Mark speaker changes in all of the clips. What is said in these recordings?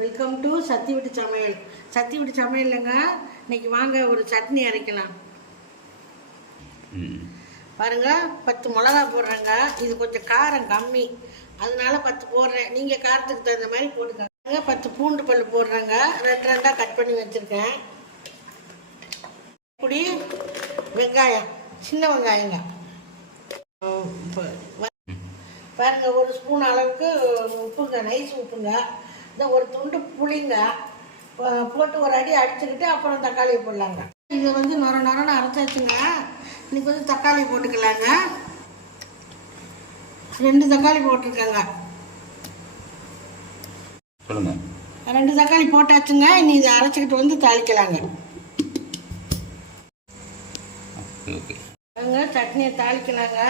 Speaker 1: Welcome to சத்தி விட்டு சமையல். சத்தி விட்டு சமையலுங்க இன்னைக்கு வாங்க ஒரு சட்னி அரைக்கலாம். பாருங்க பத்து மிளகா போடுறேங்க. இது கொஞ்சம் காரம் கம்மி. அதனால பத்து போடுறேன். நீங்கள் காரத்துக்கு தகுந்த மாதிரி போட்டுக்கோங்க. பத்து பூண்டு பல் போடுறேங்க. ரெண்டு ரெண்டாக கட் பண்ணி வச்சுருக்கேன். இப்படி வெங்காயம் சின்ன வெங்காயங்க. பாருங்க ஒரு ஸ்பூன் அளவுக்கு உப்புங்க நைஸ் உப்புங்க. இந்த ஒரு துண்டு புளிங்க போட்டு ஒரு அடி அடிச்சுக்கிட்டு அப்புறம் தக்காளி போடலாங்க. இது வந்து நொர நொரன்னு அரைச்சாச்சுங்க. இன்னைக்கு வந்து தக்காளி போட்டுக்கலாங்க. ரெண்டு தக்காளி போட்டிருக்கேங்க. ரெண்டு தக்காளி போட்டாச்சுங்க. இனி இதை அரைச்சிக்கிட்டு வந்து தாளிக்கலாங்க. நாங்க சட்னியை தாளிக்கலாங்க.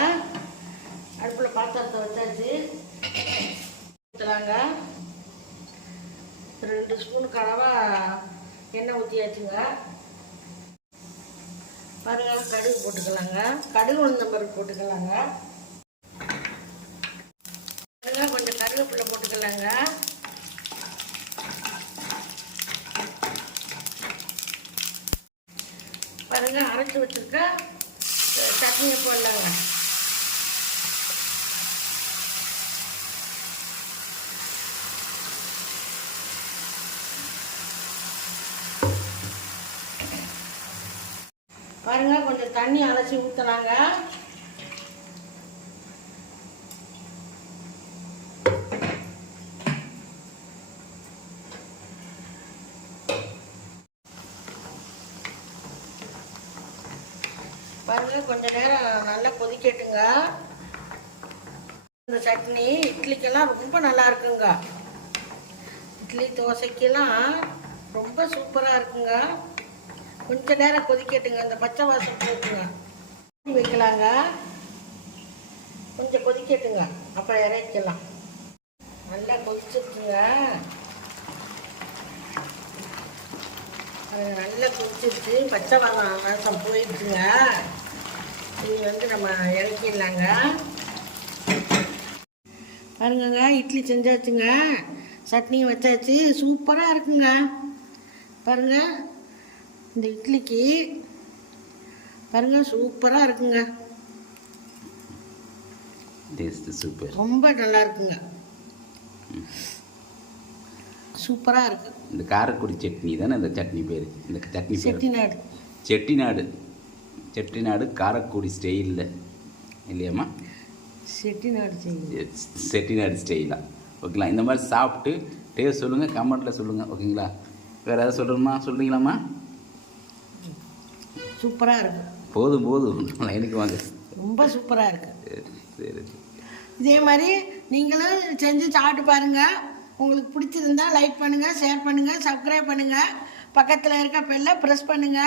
Speaker 1: அடுப்பில் பாத்திரத்தை வச்சாச்சு. ஊற்றலாங்க ஸ்பூனுக்கு ஸ்பூன் எண்ணெய் ஊற்றியாச்சுங்க பாருங்கள் கடுகு போட்டுக்கலாங்க. கடுகு உளுந்தம் பருப்பு போட்டுக்கலாங்க. பாருங்க, கொஞ்சம் கருவேப்பிலை போட்டுக்கலாங்க. பாருங்கள் அரைச்சி வச்சுருக்க சட்னியை போடலாங்க. பாருங்க கொஞ்சம் தண்ணி அலசி ஊற்றலாங்க பாருங்க கொஞ்ச நேரம் நல்லா கொதிக்கட்டுங்க. இந்த சட்னி இட்லிக்கெல்லாம் ரொம்ப நல்லா இருக்குங்க. இட்லி தோசைக்கெல்லாம் ரொம்ப சூப்பராக இருக்குங்க. கொஞ்ச நேரம் கொதிக்கட்டுங்க. இந்த பச்சை வாசம் போட்டுங்க. வைக்கலாங்க. கொஞ்சம் கொதிக்கட்டுங்க. அப்புறம் இறக்கலாம். நல்லா கொதிச்சிருக்குங்க நல்லா கொதிச்சிருச்சு. பச்சை வாசம் வாசம் போயிடுச்சுங்க இது வந்து நம்ம இறக்கிடலாங்க பாருங்கங்க இட்லி செஞ்சாச்சுங்க. சட்னியும் வச்சாச்சு. சூப்பராக இருக்குங்க. பாருங்க. இந்த இட்லிக்கு பாருங்க சூப்பராக இருக்குங்க.
Speaker 2: டேஸ்ட் சூப்பர்
Speaker 1: ரொம்ப நல்லா இருக்குங்க. சூப்பராக இருக்கு.
Speaker 2: இந்த காரக்குடி சட்னி தானே இந்த சட்னி பேர்? இந்த சட்னி
Speaker 1: செட்டிநாடு.
Speaker 2: செட்டிநாடு. செட்டிநாடு காரக்குடி ஸ்டைலில் இல்லையாம்மா?
Speaker 1: செட்டிநாடு செய்யுது
Speaker 2: செட்டிநாடு ஸ்டைலா ஓகேங்களா? இந்த மாதிரி சாப்பிட்டு டேஸ்ட் சொல்லுங்கள் கமெண்ட்டில் சொல்லுங்கள் ஓகேங்களா? வேறு ஏதாவது சொல்லணுமா சொல்கிறீங்களாம்மா
Speaker 1: சூப்பராக இருக்கு.
Speaker 2: போதும் போதும். லைனுக்கு வாங்க.
Speaker 1: ரொம்ப சூப்பராக இருக்கு.
Speaker 2: சரி
Speaker 1: இதே மாதிரி நீங்களும் செஞ்சு சாப்பிட்டு பாருங்க. உங்களுக்கு பிடிச்சிருந்தா லைக் பண்ணுங்க ஷேர் பண்ணுங்க சப்ஸ்கிரைப் பண்ணுங்க. பக்கத்தில் இருக்க பெல்லை ப்ரெஸ் பண்ணுங்க.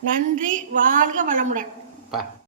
Speaker 1: நன்றி வாழ்க வளமுடன்.
Speaker 2: பா.